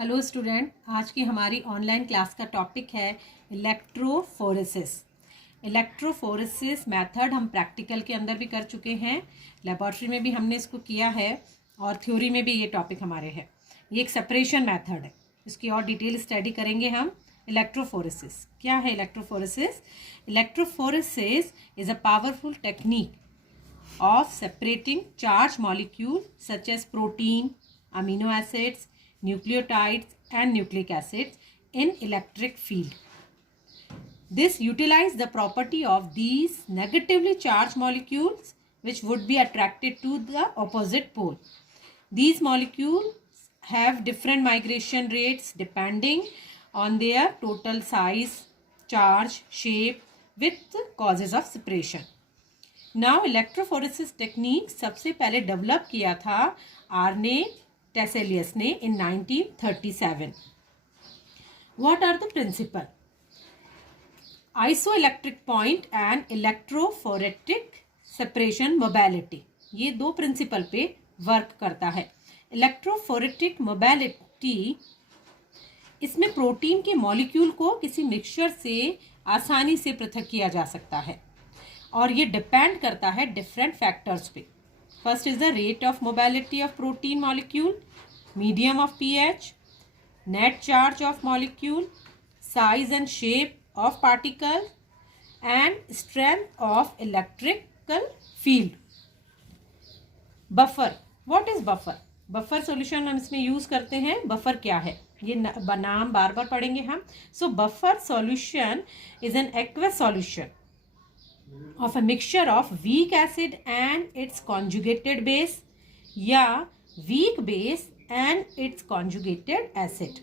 Hello student, आज की हमारी ऑनलाइन क्लास का टॉपिक है इलेक्ट्रोफोरेसिस। इलेक्ट्रोफोरेसिस मेथड हम प्रैक्टिकल के अंदर भी कर चुके हैं, लेबोरेटरी में भी हमने इसको किया है और थ्योरी में भी ये टॉपिक हमारे है। ये एक सेपरेशन मेथड है, इसकी और डिटेल स्टडी करेंगे हम। इलेक्ट्रोफोरेसिस क्या है? Electrophoresis is a powerful technique of separating charged molecules such as protein, amino acids, nucleotides and nucleic acids in electric field. This utilizes the property of these negatively charged molecules which would be attracted to the opposite pole. These molecules have different migration rates depending on their total size, charge, shape with causes of separation. Now electrophoresis technique सबसे पहले develop किया था Arne Tiselius ने in 1937। What are the principle? Isoelectric point and electrophoretic separation mobility, ये दो principle पे work करता है। इलेक्ट्रोफोरेटिक मोबिलिटी, इसमें प्रोटीन के मॉलिक्यूल को किसी मिक्सचर से आसानी से पृथक किया जा सकता है और ये डिपेंड करता है डिफरेंट फैक्टर्स पे। First is the rate of mobility of protein molecule, medium of pH, net charge of molecule, size and shape of particle and strength of electrical field. Buffer, what is buffer? Buffer solution हम इसमें use करते हैं। Buffer क्या है ये नाम बार बार पढ़ेंगे हम। So buffer solution is an aqueous solution of a mixture of weak acid and its conjugated base या weak base and its conjugated acid.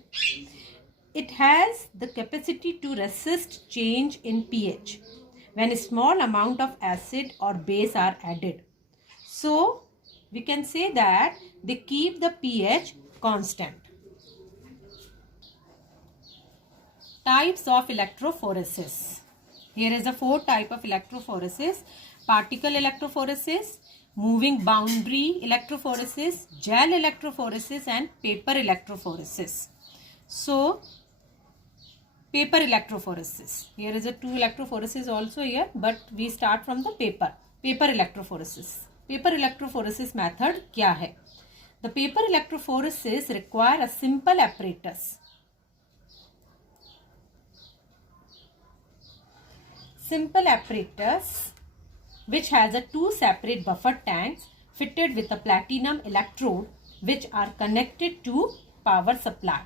It has the capacity to resist change in pH when a small amount of acid or base are added. So we can say that they keep the pH constant. Types of electrophoresis. Here is the four type of electrophoresis: particle electrophoresis, moving boundary electrophoresis, gel electrophoresis and paper electrophoresis. So paper electrophoresis, here is a two electrophoresis also here, but we start from the paper electrophoresis. Paper electrophoresis method क्या है? The paper electrophoresis require a simple apparatus. Simple apparatus which has a two separate buffer tanks fitted with a platinum electrode which are connected to power supply.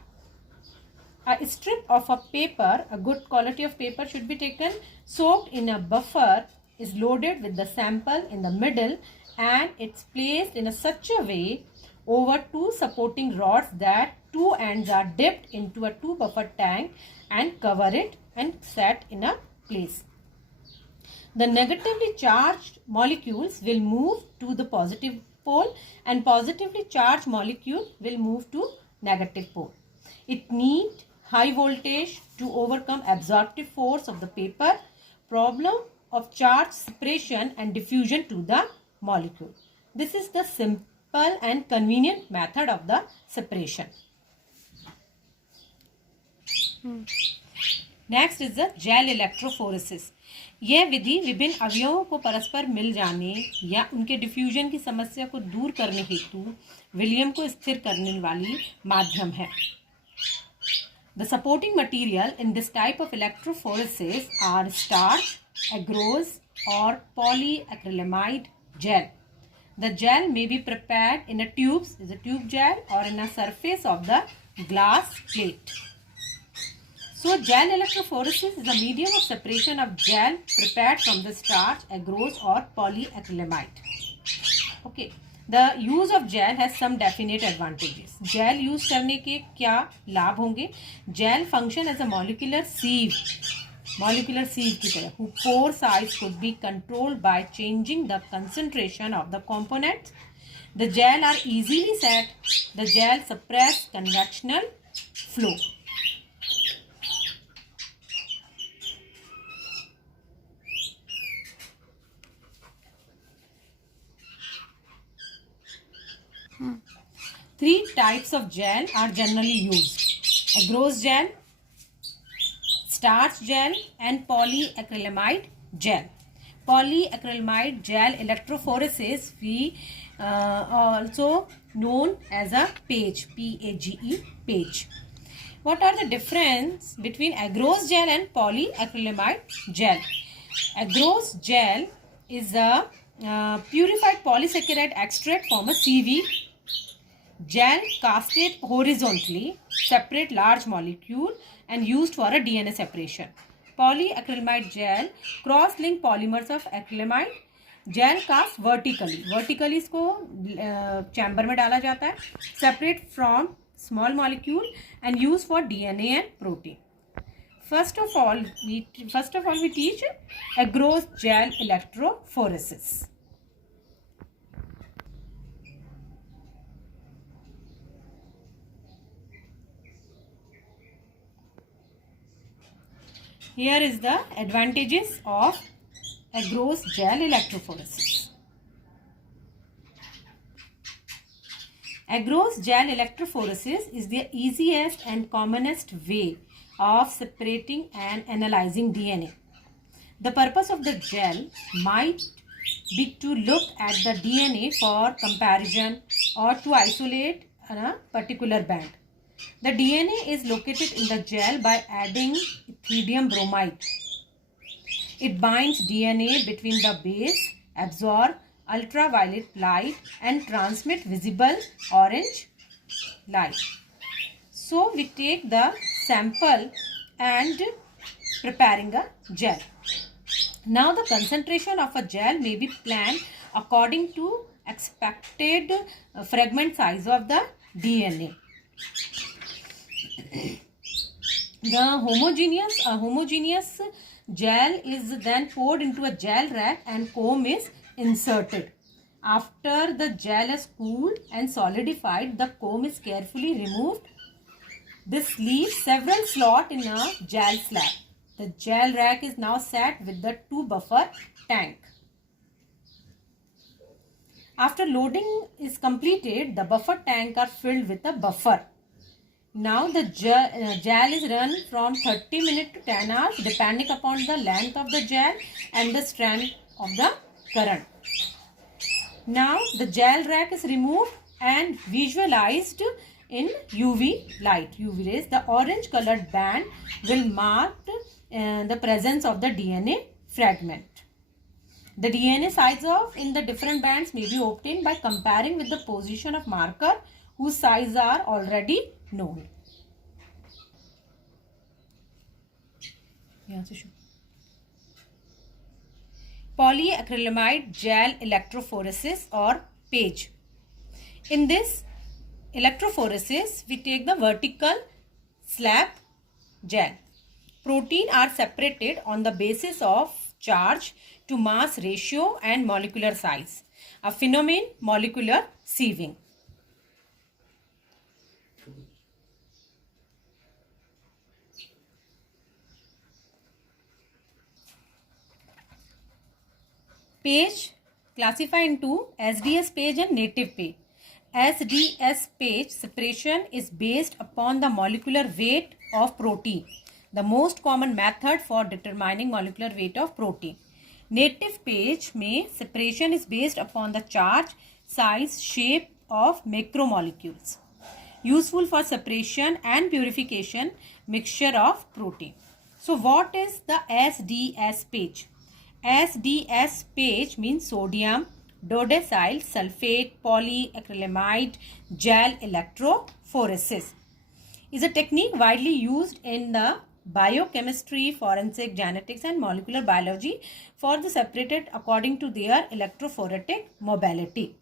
A strip of a paper, a good quality of paper should be taken, soaked in a buffer, is loaded with the sample in the middle and it's placed in such a way over two supporting rods that two ends are dipped into a two buffer tank and cover it and set in a place. The negatively charged molecules will move to the positive pole and positively charged molecule will move to negative pole. It needs high voltage to overcome absorptive force of the paper, problem of charge separation and diffusion to the molecule. This is the simple and convenient method of the separation. Next is the gel electrophoresis. यह विधि विभिन्न अवयवों को परस्पर मिल जाने या उनके diffusion की समस्या को दूर करने हेतु विलियम को स्थिर करने वाली माध्यम है। The supporting material in this type of electrophoresis are starch, agarose और polyacrylamide gel. The gel may be prepared in a tubes, is a tube gel, or in a surface of the glass plate. So gel electrophoresis is a medium of separation of gel prepared from the starch, agarose or polyacrylamide. Okay, the use of gel has some definite advantages. Gel use करने के क्या लाभ होंगे? Gel function as a molecular sieve की तरह, whose pore size could be controlled by changing the concentration of the components. The gel are easily set. The gel suppress convectional flow. Three types of gel are generally used. agarose gel, starch gel, and polyacrylamide gel. Polyacrylamide gel electrophoresis, we also known as a PAGE, PAGE, PAGE. What are the difference between agarose gel and polyacrylamide gel? Agarose gel is a purified polysaccharide extract from a seaweed. Gel casted horizontally, separate large molecule and used for a DNA separation. Polyacrylamide gel cross-link polymers of acrylamide. Gel cast vertically इसको chamber में डाला जाता है, separate from small molecule and use for DNA and protein. First of all, we teach agarose gel electrophoresis. Here is the advantages of agarose gel electrophoresis. Agarose gel electrophoresis is the easiest and commonest way of separating and analyzing DNA. The purpose of the gel might be to look at the DNA for comparison or to isolate a particular band. The DNA is located in the gel by adding ethidium bromide. It binds DNA between the base, absorb ultraviolet light and transmit visible orange light. So we take the sample and preparing a gel. Now the concentration of a gel may be planned according to expected fragment size of the DNA. The homogeneous gel is then poured into a gel rack and comb is inserted. After the gel is cooled and solidified, the comb is carefully removed. This leaves several slots in a gel slab. The gel rack is now set with the 2 buffer tank. After loading is completed, the buffer tank are filled with a buffer. Now the gel is run from 30 minutes to 10 hours depending upon the length of the gel and the strength of the current. Now the gel rack is removed and visualized in UV light, UV rays. The orange colored band will mark the presence of the DNA fragment. The DNA size in the different bands may be obtained by comparing with the position of marker whose size are already known. Polyacrylamide gel electrophoresis or PAGE. In this electrophoresis, we take the vertical slab gel. Protein are separated on the basis of charge to mass ratio and molecular size, a phenomenon molecular sieving. PAGE classify into SDS PAGE and native PAGE. SDS PAGE separation is based upon the molecular weight of protein, the most common method for determining molecular weight of protein. Native PAGE में separation is based upon the charge, size, shape of macromolecules, useful for separation and purification mixture of protein. So what is the SDS PAGE? SDS PAGE means sodium dodecyl sulfate polyacrylamide gel electrophoresis. Is a technique widely used in the biochemistry, forensic, genetics and molecular biology for the separated according to their electrophoretic mobility.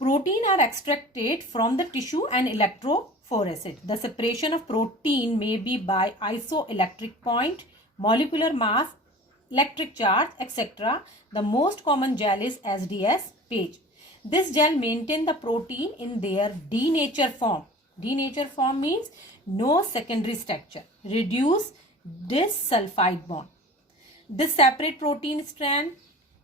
Protein are extracted from the tissue and electrophoresis. The separation of protein may be by isoelectric point, molecular mass, electric charge, etc. The most common gel is SDS PAGE. This gel maintains the protein in their denatured form. Denatured form means no secondary structure. Reduce disulfide bond. This separate protein strand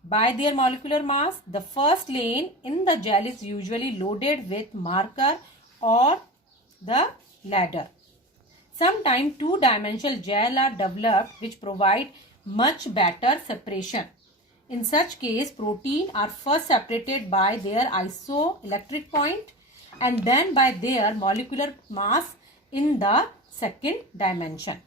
by their molecular mass. The first lane in the gel is usually loaded with marker or the ladder. Sometimes two-dimensional gel are developed which provide much better separation. In such case, protein are first separated by their isoelectric point and then by their molecular mass in the second dimension.